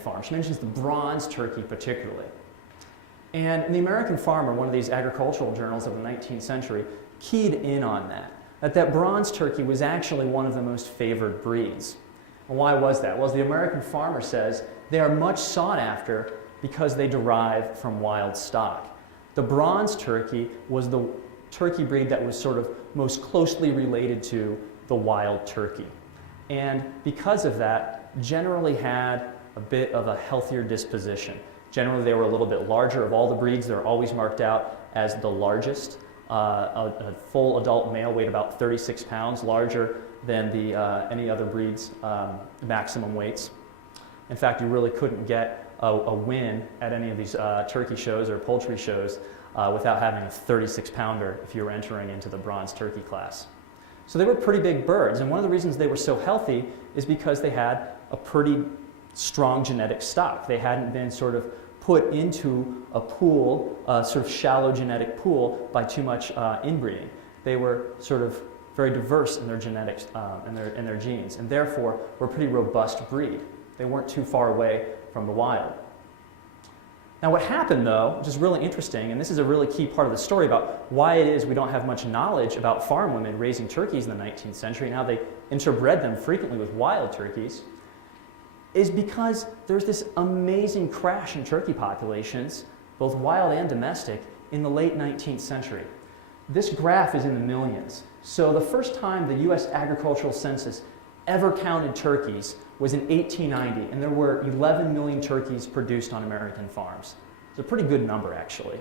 farm. She mentions the bronze turkey particularly. And in the American Farmer, one of these agricultural journals of the 19th century, keyed in on that bronze turkey was actually one of the most favored breeds. And why was that? Well, as the American Farmer says, they are much sought after because they derive from wild stock. The bronze turkey was the turkey breed that was sort of most closely related to the wild turkey. And because of that, generally had a bit of a healthier disposition. Generally, they were a little bit larger. Of all the breeds, they're always marked out as the largest. A full adult male weighed about 36 pounds, larger than any other breed's maximum weights. In fact, you really couldn't get a win at any of these turkey shows or poultry shows without having a 36-pounder if you were entering into the bronze turkey class. So they were pretty big birds, and one of the reasons they were so healthy is because they had a pretty strong genetic stock. They hadn't been sort of put into a pool, a sort of shallow genetic pool by too much inbreeding. They were sort of very diverse in their genetics, in their genes, and therefore were a pretty robust breed. They weren't too far away from the wild. Now what happened though, which is really interesting, and this is a really key part of the story about why it is we don't have much knowledge about farm women raising turkeys in the 19th century and how they interbred them frequently with wild turkeys, is because there's this amazing crash in turkey populations, both wild and domestic, in the late 19th century. This graph is in the millions. So the first time the US agricultural census ever counted turkeys was in 1890, and there were 11 million turkeys produced on American farms. It's a pretty good number, actually.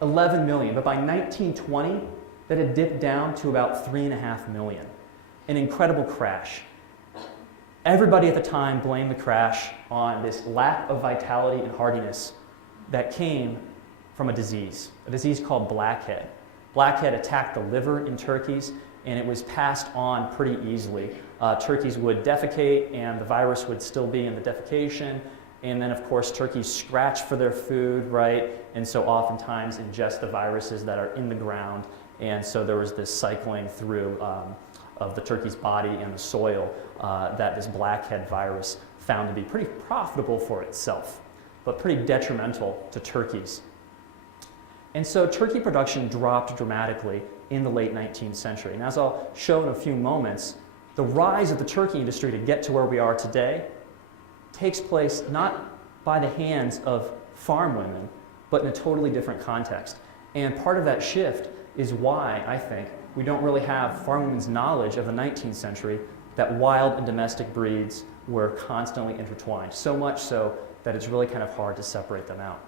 11 million, but by 1920, that had dipped down to about 3.5 million. An incredible crash. Everybody at the time blamed the crash on this lack of vitality and hardiness that came from a disease called blackhead. Blackhead attacked the liver in turkeys, and it was passed on pretty easily. Turkeys would defecate, and the virus would still be in the defecation, and then of course turkeys scratch for their food, right? And so oftentimes ingest the viruses that are in the ground, and so there was this cycling through of the turkey's body and the soil that this blackhead virus found to be pretty profitable for itself, but pretty detrimental to turkeys. And so turkey production dropped dramatically in the late 19th century. And as I'll show in a few moments, the rise of the turkey industry to get to where we are today takes place not by the hands of farm women, but in a totally different context. And part of that shift is why, I think, we don't really have farm women's knowledge of the 19th century that wild and domestic breeds were constantly intertwined, so much so that it's really kind of hard to separate them out.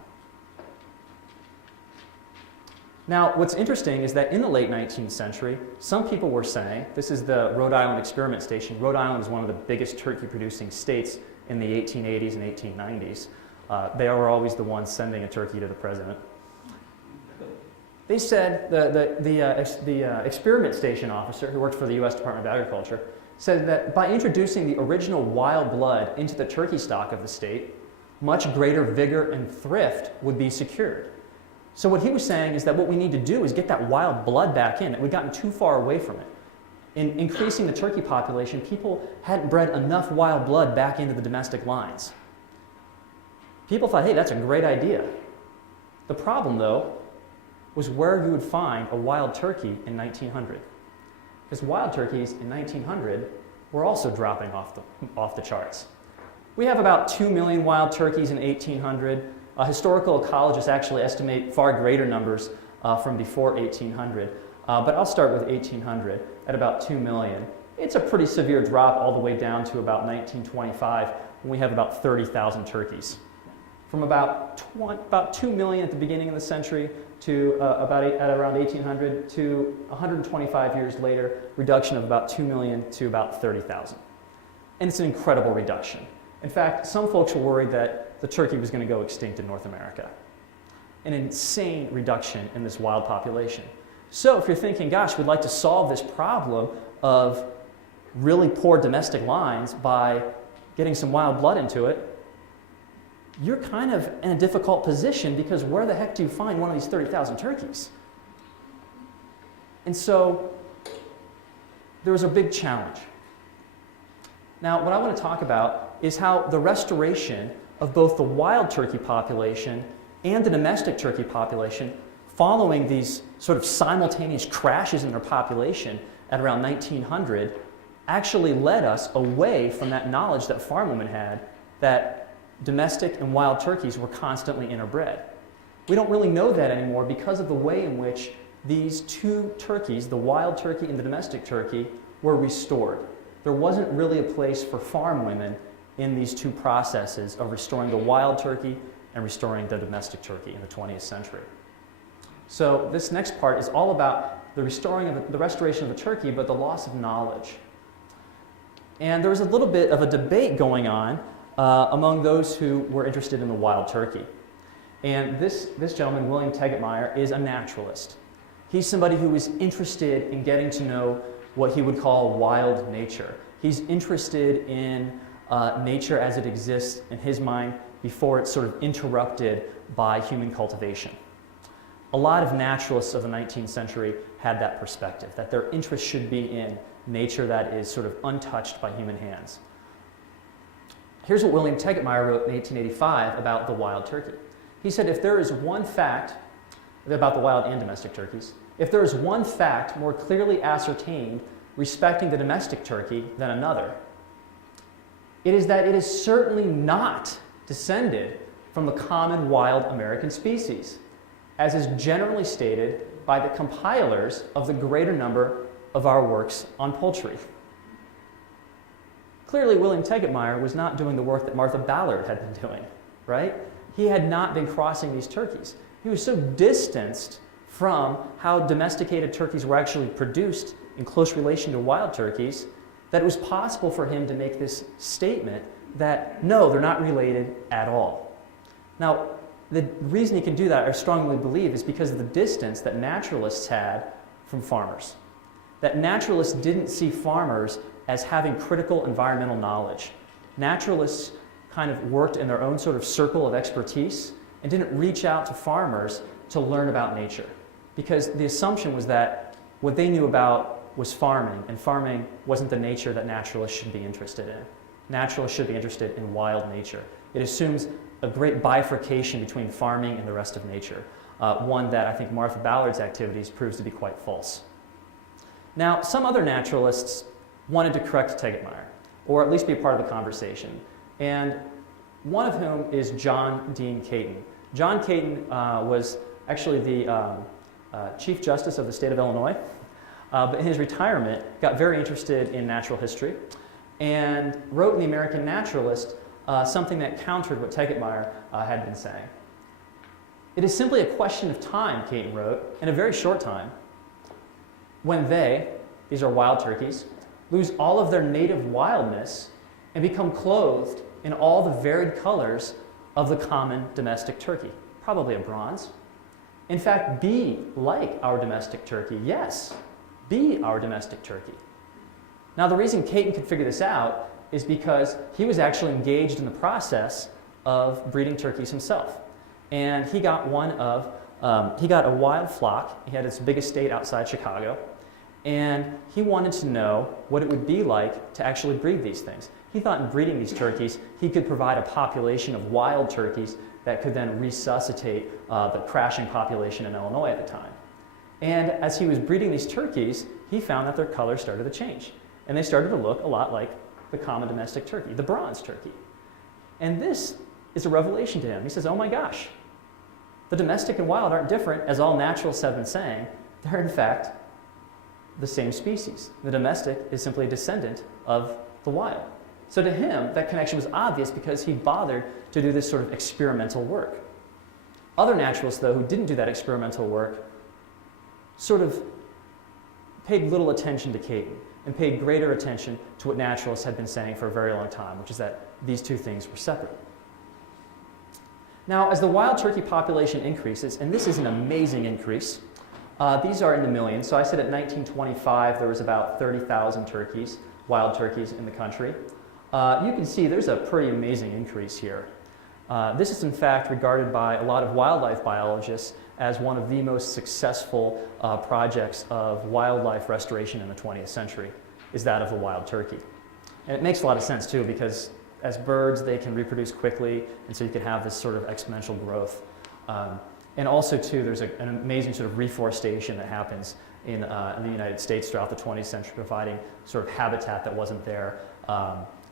Now, what's interesting is that in the late 19th century, some people were saying, this is the Rhode Island experiment station. Rhode Island is one of the biggest turkey-producing states in the 1880s and 1890s. They were always the ones sending a turkey to the president. They said, the experiment station officer who worked for the US Department of Agriculture said that by introducing the original wild blood into the turkey stock of the state, much greater vigor and thrift would be secured. So what he was saying is that what we need to do is get that wild blood back in. We'd gotten too far away from it. In increasing the turkey population, people hadn't bred enough wild blood back into the domestic lines. People thought, hey, that's a great idea. The problem, though, was where you would find a wild turkey in 1900. Because wild turkeys in 1900 were also dropping off the charts. We have about 2 million wild turkeys in 1800. Historical ecologists actually estimate far greater numbers from before 1800, but I'll start with 1800 at about 2 million. It's a pretty severe drop all the way down to about 1925 when we have about 30,000 turkeys. From about 2 million at the beginning of the century to at around 1800 to 125 years later, reduction of about 2 million to about 30,000. And it's an incredible reduction. In fact, some folks were worried that the turkey was going to go extinct in North America. An insane reduction in this wild population. So if you're thinking, gosh, we'd like to solve this problem of really poor domestic lines by getting some wild blood into it, you're kind of in a difficult position because where the heck do you find one of these 30,000 turkeys? And so there was a big challenge. Now, what I want to talk about is how the restoration of both the wild turkey population and the domestic turkey population, following these sort of simultaneous crashes in their population at around 1900, actually led us away from that knowledge that farm women had that domestic and wild turkeys were constantly interbred. We don't really know that anymore because of the way in which these two turkeys, the wild turkey and the domestic turkey, were restored. There wasn't really a place for farm women in these two processes of restoring the wild turkey and restoring the domestic turkey in the 20th century. So this next part is all about the restoration of the turkey, but the loss of knowledge. And there was a little bit of a debate going on among those who were interested in the wild turkey. And this gentleman, William Tegetmeier, is a naturalist. He's somebody who is interested in getting to know what he would call wild nature. He's interested in nature as it exists in his mind before it's sort of interrupted by human cultivation. A lot of naturalists of the 19th century had that perspective, that their interest should be in nature that is sort of untouched by human hands. Here's what William Tegetmeier wrote in 1885 about the wild turkey. He said, if there is one fact about the wild and domestic turkeys, if there is one fact more clearly ascertained respecting the domestic turkey than another, it is that it is certainly not descended from the common wild American species, as is generally stated by the compilers of the greater number of our works on poultry. Clearly, William Tegetmeier was not doing the work that Martha Ballard had been doing, right? He had not been crossing these turkeys. He was so distanced from how domesticated turkeys were actually produced in close relation to wild turkeys that it was possible for him to make this statement that, no, they're not related at all. Now, the reason he can do that, I strongly believe, is because of the distance that naturalists had from farmers. That naturalists didn't see farmers as having critical environmental knowledge. Naturalists kind of worked in their own sort of circle of expertise and didn't reach out to farmers to learn about nature. Because the assumption was that what they knew about was farming, and farming wasn't the nature that naturalists should be interested in. Naturalists should be interested in wild nature. It assumes a great bifurcation between farming and the rest of nature, one that I think Martha Ballard's activities proves to be quite false. Now, some other naturalists wanted to correct Tegetmeier, or at least be a part of the conversation, and one of whom is John Dean Caton. John Caton was actually the Chief Justice of the state of Illinois, but in his retirement got very interested in natural history and wrote in the American Naturalist something that countered what Tegetmeier had been saying. It is simply a question of time, Caton wrote, in a very short time, when they, these are wild turkeys, lose all of their native wildness and become clothed in all the varied colors of the common domestic turkey, probably a bronze. In fact, be like our domestic turkey. Yes, be our domestic turkey. Now, the reason Caton could figure this out is because he was actually engaged in the process of breeding turkeys himself. And he got he got a wild flock. He had his big estate outside Chicago. And he wanted to know what it would be like to actually breed these things. He thought in breeding these turkeys, he could provide a population of wild turkeys that could then resuscitate the crashing population in Illinois at the time. And as he was breeding these turkeys, he found that their color started to change. And they started to look a lot like the common domestic turkey, the bronze turkey. And this is a revelation to him. He says, oh my gosh, the domestic and wild aren't different, as all naturalists have been saying. They're in fact the same species. The domestic is simply a descendant of the wild. So to him, that connection was obvious because he bothered to do this sort of experimental work. Other naturalists, though, who didn't do that experimental work, sort of paid little attention to Caton and paid greater attention to what naturalists had been saying for a very long time, which is that these two things were separate. Now, as the wild turkey population increases, and this is an amazing increase, these are in the millions. So I said at 1925 there was about 30,000 turkeys, wild turkeys in the country. You can see there's a pretty amazing increase here. This is in fact regarded by a lot of wildlife biologists as one of the most successful projects of wildlife restoration in the 20th century, is that of the wild turkey. And it makes a lot of sense too, because as birds, they can reproduce quickly, and so you can have this sort of exponential growth. And also, too, there's an amazing sort of reforestation that happens in the United States throughout the 20th century, providing sort of habitat that wasn't there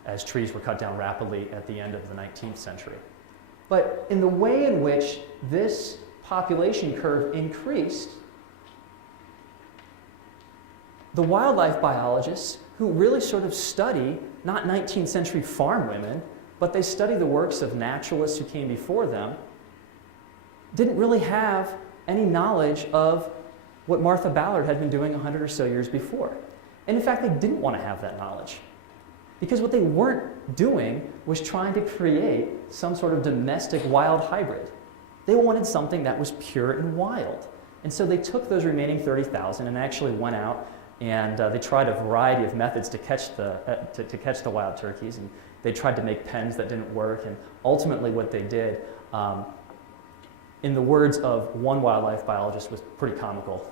as trees were cut down rapidly at the end of the 19th century. But in the way in which this population curve increased, the wildlife biologists, who really sort of study not 19th century farm women, but they study the works of naturalists who came before them, didn't really have any knowledge of what Martha Ballard had been doing 100 or so years before. And in fact, they didn't want to have that knowledge. Because what they weren't doing was trying to create some sort of domestic wild hybrid. They wanted something that was pure and wild. And so they took those remaining 30,000 and actually went out and they tried a variety of methods to catch the wild turkeys. And they tried to make pens that didn't work. And ultimately what they did, in the words of one wildlife biologist, was pretty comical.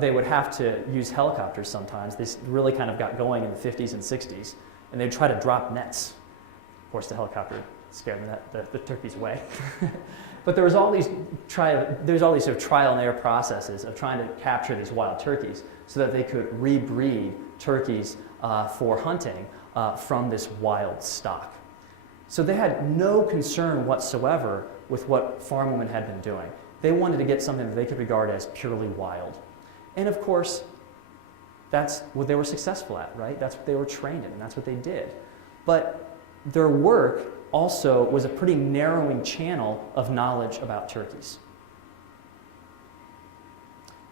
They would have to use helicopters sometimes. This really kind of got going in the 50s and 60s, and they'd try to drop nets. Of course, the helicopter scared the turkeys away. But there was all these sort of trial and error processes of trying to capture these wild turkeys so that they could rebreed turkeys for hunting from this wild stock. So they had no concern whatsoever with what farm women had been doing. They wanted to get something that they could regard as purely wild. And of course, that's what they were successful at, right? That's what they were trained in, and that's what they did. But their work also was a pretty narrowing channel of knowledge about turkeys.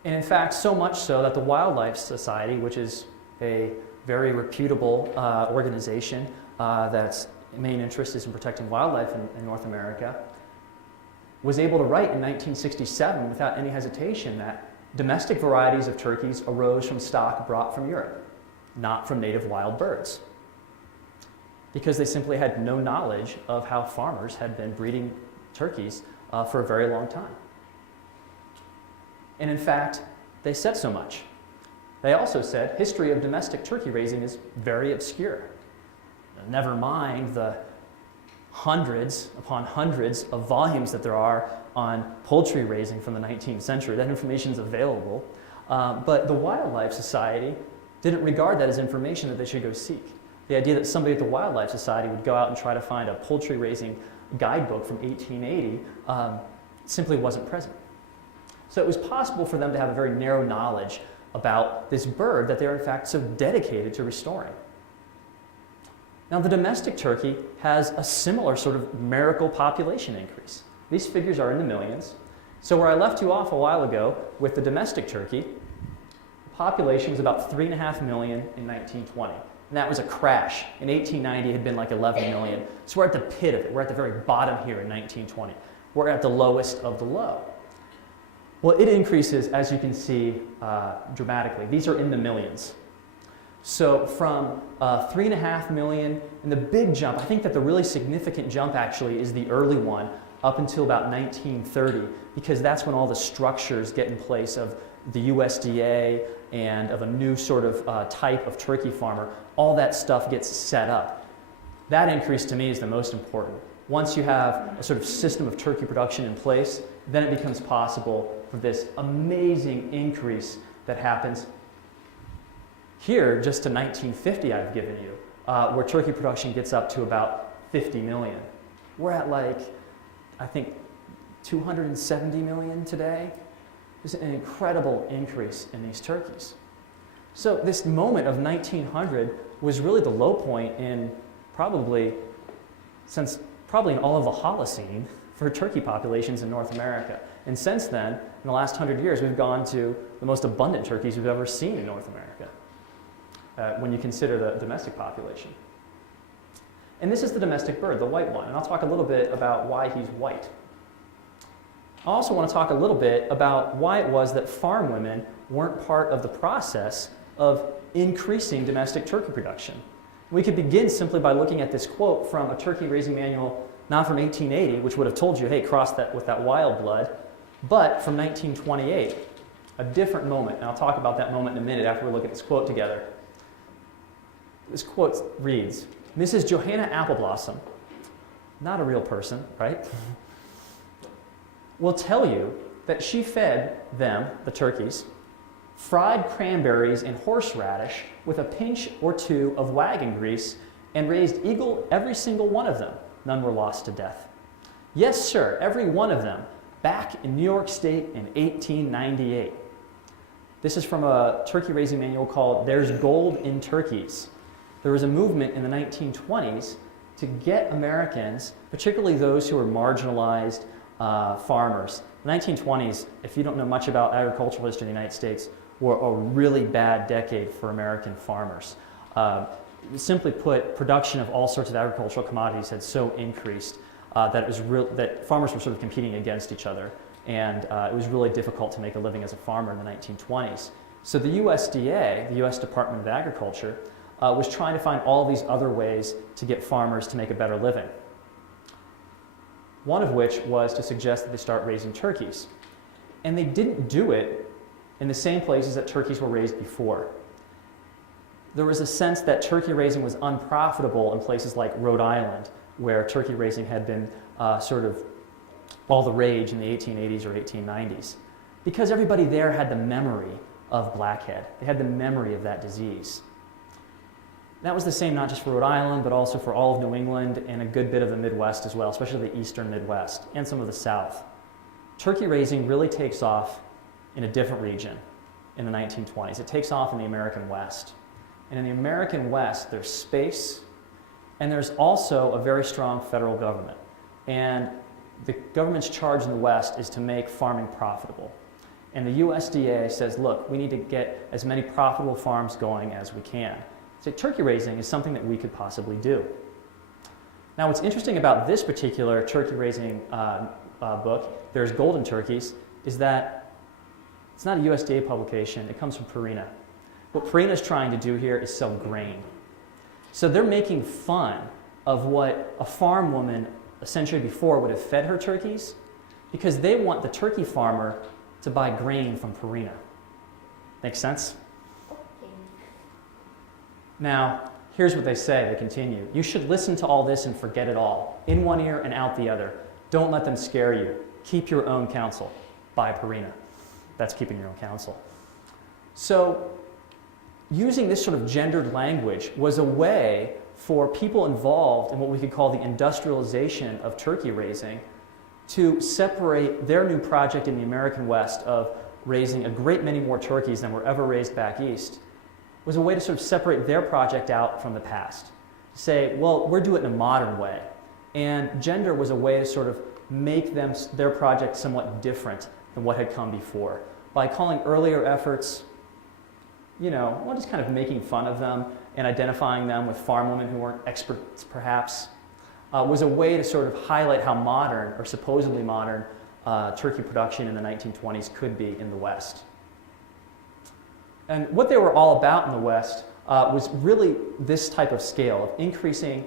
And in fact, so much so that the Wildlife Society, which is a very reputable organization that's main interest is in protecting wildlife in North America, was able to write in 1967 without any hesitation that domestic varieties of turkeys arose from stock brought from Europe, not from native wild birds, because they simply had no knowledge of how farmers had been breeding turkeys for a very long time. And in fact, they said so much. They also said history of domestic turkey raising is very obscure. Never mind the hundreds upon hundreds of volumes that there are on poultry raising from the 19th century. That information is available. But the Wildlife Society didn't regard that as information that they should go seek. The idea that somebody at the Wildlife Society would go out and try to find a poultry raising guidebook from 1880 simply wasn't present. So it was possible for them to have a very narrow knowledge about this bird that they're in fact so dedicated to restoring. Now, the domestic turkey has a similar sort of miracle population increase. These figures are in the millions. So where I left you off a while ago with the domestic turkey, the population was about 3.5 million in 1920. And that was a crash. In 1890, it had been like 11 million. So we're at the pit of it. We're at the very bottom here in 1920. We're at the lowest of the low. Well, it increases, as you can see, dramatically. These are in the millions. So from 3.5 million, and the big jump, I think that the really significant jump actually is the early one up until about 1930, because that's when all the structures get in place of the USDA and of a new sort of type of turkey farmer. All that stuff gets set up. That increase to me is the most important. Once you have a sort of system of turkey production in place, then it becomes possible for this amazing increase that happens here, just to 1950 I've given you, where turkey production gets up to about 50 million. We're at like, I think, 270 million today. There's an incredible increase in these turkeys. So this moment of 1900 was really the low point in probably in all of the Holocene for turkey populations in North America. And since then, in the last 100 years, we've gone to the most abundant turkeys we've ever seen in North America. When you consider the domestic population. And this is the domestic bird, the white one, and I'll talk a little bit about why he's white. I also want to talk a little bit about why it was that farm women weren't part of the process of increasing domestic turkey production. We could begin simply by looking at this quote from a turkey raising manual, not from 1880, which would have told you, hey, cross that with that wild blood, but from 1928, a different moment, and I'll talk about that moment in a minute after we look at this quote together. This quote reads, Mrs. Johanna Appleblossom, not a real person, right, will tell you that she fed them, the turkeys, fried cranberries and horseradish with a pinch or two of wagon grease and raised every single one of them. None were lost to death. Yes, sir, every one of them, back in New York State in 1898. This is from a turkey raising manual called There's Gold in Turkeys. There was a movement in the 1920s to get Americans, particularly those who were marginalized farmers. The 1920s, if you don't know much about agricultural history in the United States, were a really bad decade for American farmers. Simply put, production of all sorts of agricultural commodities had so increased that farmers were sort of competing against each other, and it was really difficult to make a living as a farmer in the 1920s. So the USDA, the U.S. Department of Agriculture, was trying to find all these other ways to get farmers to make a better living. One of which was to suggest that they start raising turkeys. And they didn't do it in the same places that turkeys were raised before. There was a sense that turkey raising was unprofitable in places like Rhode Island, where turkey raising had been sort of all the rage in the 1880s or 1890s, because everybody there had the memory of blackhead. They had the memory of that disease. That was the same not just for Rhode Island, but also for all of New England and a good bit of the Midwest as well, especially the eastern Midwest and some of the South. Turkey raising really takes off in a different region in the 1920s. It takes off in the American West. And in the American West, there's space, and there's also a very strong federal government. And the government's charge in the West is to make farming profitable. And the USDA says, look, we need to get as many profitable farms going as we can. So turkey raising is something that we could possibly do. Now, what's interesting about this particular turkey raising book, There's Gold in Turkeys, is that it's not a USDA publication. It comes from Purina. What Purina is trying to do here is sell grain. So they're making fun of what a farm woman a century before would have fed her turkeys, because they want the turkey farmer to buy grain from Purina. Make sense? Now, here's what they say. They continue. You should listen to all this and forget it all. In one ear and out the other. Don't let them scare you. Keep your own counsel. Buy Purina. That's keeping your own counsel. So, using this sort of gendered language was a way for people involved in what we could call the industrialization of turkey raising to separate their new project in the American West of raising a great many more turkeys than were ever raised back east, was a way to sort of separate their project out from the past. Say, well, we're doing it in a modern way. And gender was a way to sort of make their project somewhat different than what had come before. By calling earlier efforts, well, just kind of making fun of them and identifying them with farm women who weren't experts, perhaps, was a way to sort of highlight how modern, or supposedly modern, turkey production in the 1920s could be in the West. And what they were all about in the West was really this type of scale of increasing